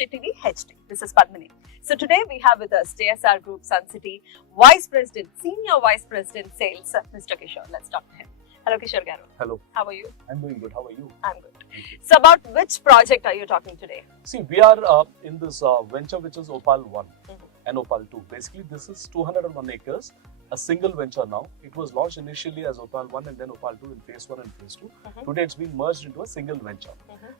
HTTV HD. This is Padmini. So today we have with us JSR Group Sun City Vice President, Senior Vice President Sales, Mr. Kishore. Let's talk to him. Hello Kishore Garu. Hello. How are you? I'm doing good. How are you? I'm good. So about which project are you talking today? See, we are in this venture which is Opal 1 and Opal 2. Basically, this is 201 acres, a single venture now. It was launched initially as Opal 1 and then Opal 2 in phase 1 and phase 2. Today, it's been merged into a single venture.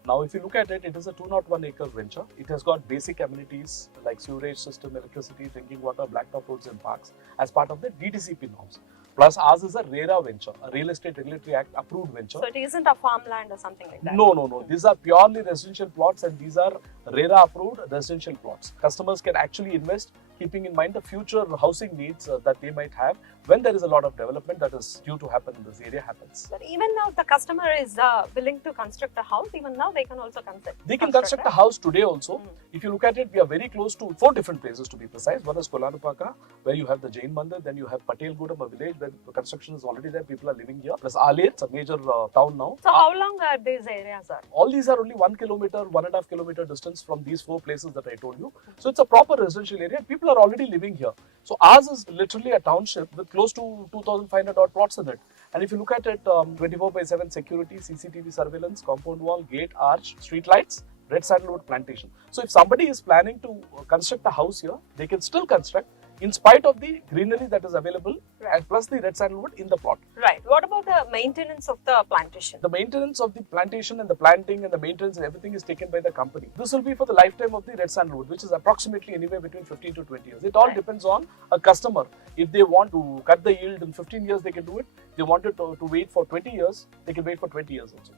Now, if you look at it, it is a 201 acre venture. It has got basic amenities like sewerage system, electricity, drinking water, blacktop roads and parks as part of the DTCP norms. Plus, ours is a RERA venture, a Real Estate Regulatory Act approved venture. So it isn't a farmland or something like that? No. These are purely residential plots and these are RERA approved residential plots. Customers can actually invest keeping in mind the future housing needs that they might have when there is a lot of development that is due to happen in this area happens. But even now the customer is willing to construct a house, even now they can also construct. They can construct a house today also. If you look at it, we are very close to 4 different places to be precise. One is Kolanupaka, where you have the Jain Mandir, then you have Patel Gudam, a village where the construction is already there, people are living here. Plus Alir, it's a major town now. So how long are these areas are? All these are only 1 kilometer, 1.5 kilometer distance from these 4 places that I told you. So it's a proper residential area. People are already living here. So ours is literally a township with close to 2,500 odd plots in it. And if you look at it, 24/7 security, CCTV surveillance, compound wall, gate, arch, street lights, red sandalwood plantation. So if somebody is planning to construct a house here, they can still construct in spite of the greenery that is available and plus the red sandalwood in the plot. Right. What about the maintenance of the plantation? The maintenance of the plantation and the planting and the maintenance and everything is taken by the company. This will be for the lifetime of the red sandalwood, which is approximately anywhere between 15 to 20 years. It all depends on a customer. If they want to cut the yield in 15 years, they can do it. If they wanted to wait for 20 years, they can wait for 20 years also.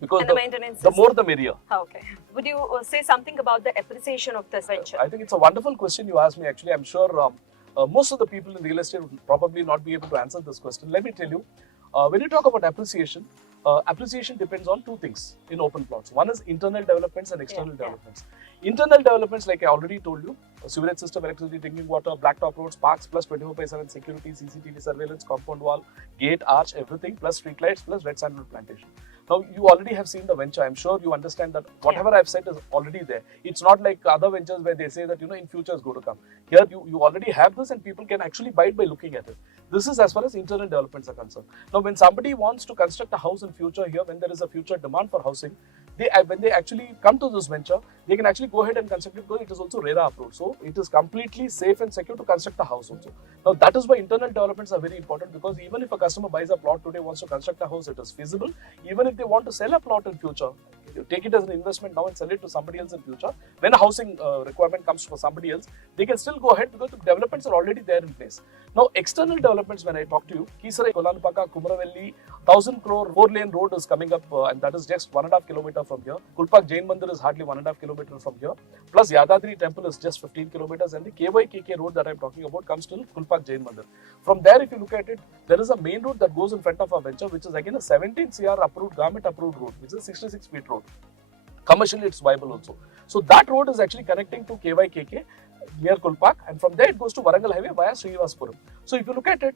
Because and the maintenance the more the merrier. Okay. Would you say something about the appreciation of this venture? I think it's a wonderful question you asked me actually. I'm sure most of the people in real estate would probably not be able to answer this question. Let me tell you, when you talk about appreciation, appreciation depends on 2 things in open plots. One is internal developments and external developments. Internal developments, like I already told you, sewerage system, electricity, drinking water, blacktop roads, parks, plus 24/7 security, CCTV surveillance, compound wall, gate, arch, everything, plus street lights, plus red sandalwood plantation. Now, you already have seen the venture. I'm sure you understand that whatever I've said is already there. It's not like other ventures where they say that, in future is going to come. Here, you already have this and people can actually buy it by looking at it. This is as far as internal developments are concerned. Now, when somebody wants to construct a house in future here, when there is a future demand for housing, when they actually come to this venture, they can actually go ahead and construct it because it is also RERA approved. So, it is completely safe and secure to construct a house also. Now, that is why internal developments are very important because even if a customer buys a plot today, wants to construct a house, it is feasible. Even if they want to sell a plot in future, you take it as an investment now and sell it to somebody else in future. When a housing requirement comes for somebody else, they can still go ahead because the developments are already there in place. Now, external developments, when I talk to you, Keesarai, Kolanupaka, Kumaravelli, 1,000 crore 4-lane road is coming up and that is just 1.5 kilometer from here. Kulpak Jain Mandir is hardly 1.5 kilometer from here. Plus Yadadri temple is just 15 kilometers and the KYKK road that I'm talking about comes till Kulpak Jain Mandir. From there, if you look at it, there is a main road that goes in front of our venture, which is again a 17 CR approved, government approved road, which is a 66 feet road. Commercially, it's viable also. So that road is actually connecting to KYKK near Kulpak and from there it goes to Warangal Highway via Srinivasapuram. So if you look at it,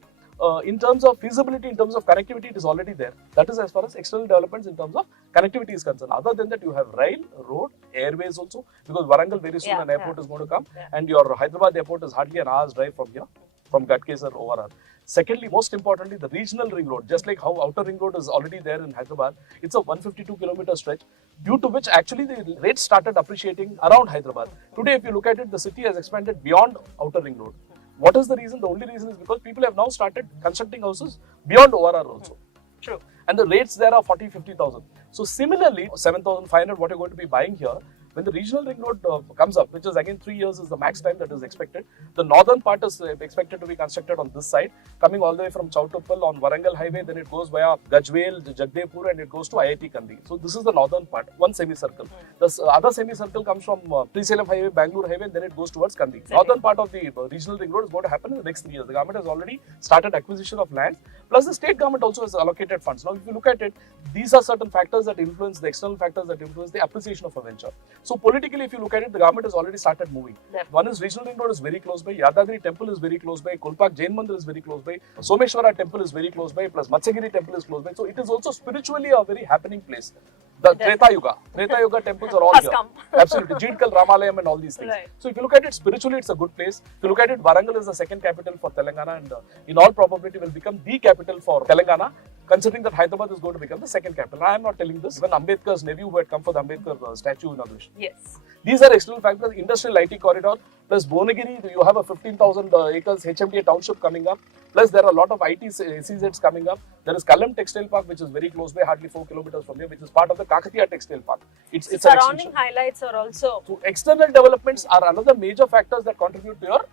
in terms of feasibility, in terms of connectivity, it is already there. That is as far as external developments in terms of connectivity is concerned. Other than that, you have rail, road, airways also, because Warangal very soon an airport is going to come and your Hyderabad airport is hardly an hour's drive from here, from Gadkesar ORR. Secondly, most importantly, the regional ring road, just like how outer ring road is already there in Hyderabad, it's a 152 kilometer stretch, due to which actually the rates started appreciating around Hyderabad. Today, if you look at it, the city has expanded beyond outer ring road. What is the reason? The only reason is because people have now started constructing houses beyond ORR also. True. And the rates there are 40-50,000. So similarly, 7,500 what you're going to be buying here, when the regional ring road comes up, which is again 3 years is the max time that is expected, the northern part is expected to be constructed on this side, coming all the way from Chowtuppal on Warangal Highway, then it goes via Gajwel, Jagdepur and it goes to IIT Kandi. So this is the northern part, one semicircle. The other semicircle comes from Srisalem Highway, Bangalore Highway, and then it goes towards Kandi. Northern part of the regional ring road is going to happen in the next 3 years. The government has already started acquisition of land, plus the state government also has allocated funds. Now if you look at it, these are certain factors that influence the external factors that influence the appreciation of a venture. So politically, if you look at it, the government has already started moving. Definitely. One is Regional Ring Road is very close by, Yadagiri Temple is very close by, Kolpak Jain Mandir is very close by, Someshwara Temple is very close by, plus Matsagiri Temple is close by. So it is also spiritually a very happening place. The Treta Yuga temples are all Has here. come. Absolutely. Jidkal, Ramalayam and all these things. Right. So if you look at it spiritually, it's a good place. If you look at it, Warangal is the second capital for Telangana and in all probability will become the capital for Telangana, considering that Hyderabad is going to become the second capital. I am not telling this. Even Ambedkar's nephew who had come for the Ambedkar statue inauguration. Yes. These are external factors. Industrial IT corridor, plus Bhuvanagiri, you have a 15,000 acres HMDA township coming up. Plus there are a lot of IT SEZs coming up. There is Kallam Textile Park, which is very close by, hardly 4 kilometers from here, which is part of the Kakatiya Textile Park. It's an Surrounding extension. highlights are also So external developments are another major factors that contribute to your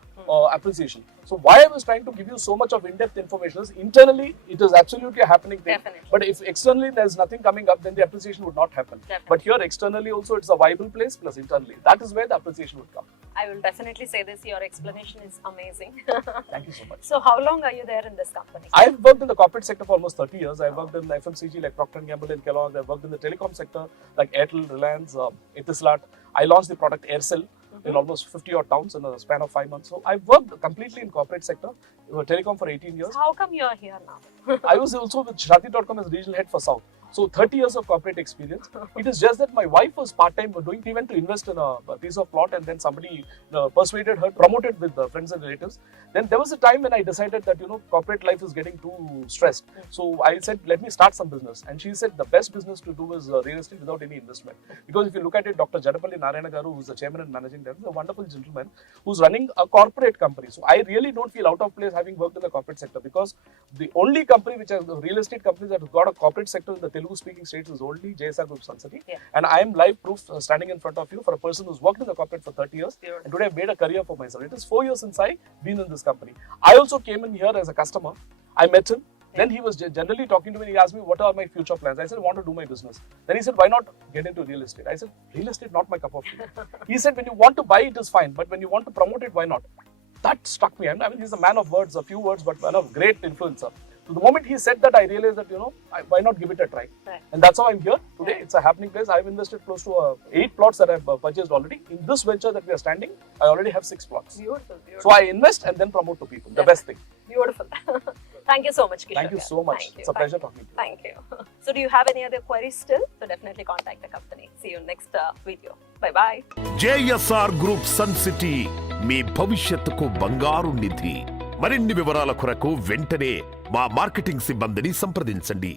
appreciation. So why I was trying to give you so much of in-depth information is internally it is absolutely a happening thing. Definitely. But if externally there's nothing coming up, then the appreciation would not happen. Definitely. But here externally also it's a viable place plus internally. That is where the appreciation would come. I will definitely say this. Your explanation is amazing. Thank you so much. So how long are you there in this company? I've worked in the corporate sector for almost 30 years. I've worked in FMCG like Procter & Gamble and Kellogg. I've worked in the telecom sector like Airtel, Reliance, Etisalat. I launched the product Aircel in almost 50 odd towns in a span of 5 months. So I've worked completely in corporate sector, telecom for 18 years. So how come you are here now? I was also with Shadi.com as regional head for South. So 30 years of corporate experience. It is just that my wife was part-time doing, he went to invest in a piece of plot and then somebody persuaded her, promoted with friends and relatives. Then there was a time when I decided that, corporate life is getting too stressed. So I said, let me start some business. And she said, the best business to do is real estate without any investment. Because if you look at it, Dr. Jadapalli Narayana Garu, who's the chairman and managing director, is a wonderful gentleman who's running a corporate company. So I really don't feel out of place having worked in the corporate sector because the only company which has the real estate company that has got a corporate sector in the Telugu speaking states is only JSR Group Sun City. Yeah. And I am live proof standing in front of you for a person who's worked in the corporate for 30 years. Beautiful. And today I've made a career for myself. It is 4 years since I've been in this company. I also came in here as a customer. I met him. Then he was generally talking to me. He asked me, what are my future plans? I said, I want to do my business. Then he said, why not get into real estate? I said, real estate, not my cup of tea. He said, when you want to buy it is fine. But when you want to promote it, why not? That struck me. I mean, he's a man of words, a few words, but a great influencer. So the moment he said that, I realized that, why not give it a try? Right. And that's how I'm here today. It's a happening place. I've invested close to 8 plots that I've purchased already. In this venture that we are standing, I already have 6 plots. Beautiful. So I invest and then promote to people. The best thing. Beautiful. Thank you so much, Kishore. Thank you so much. Thank you. It's a pleasure talking to you. Thank you. So do you have any other queries still? So definitely contact the company. See you next video. Bye-bye. JSR Group Sun City మీ భవిష్యత్తుకు బంగారు నిధి. మరిన్ని వివరాల కొరకు వెంటనే మా marketing సిబ్బందిని సంప్రదించండి.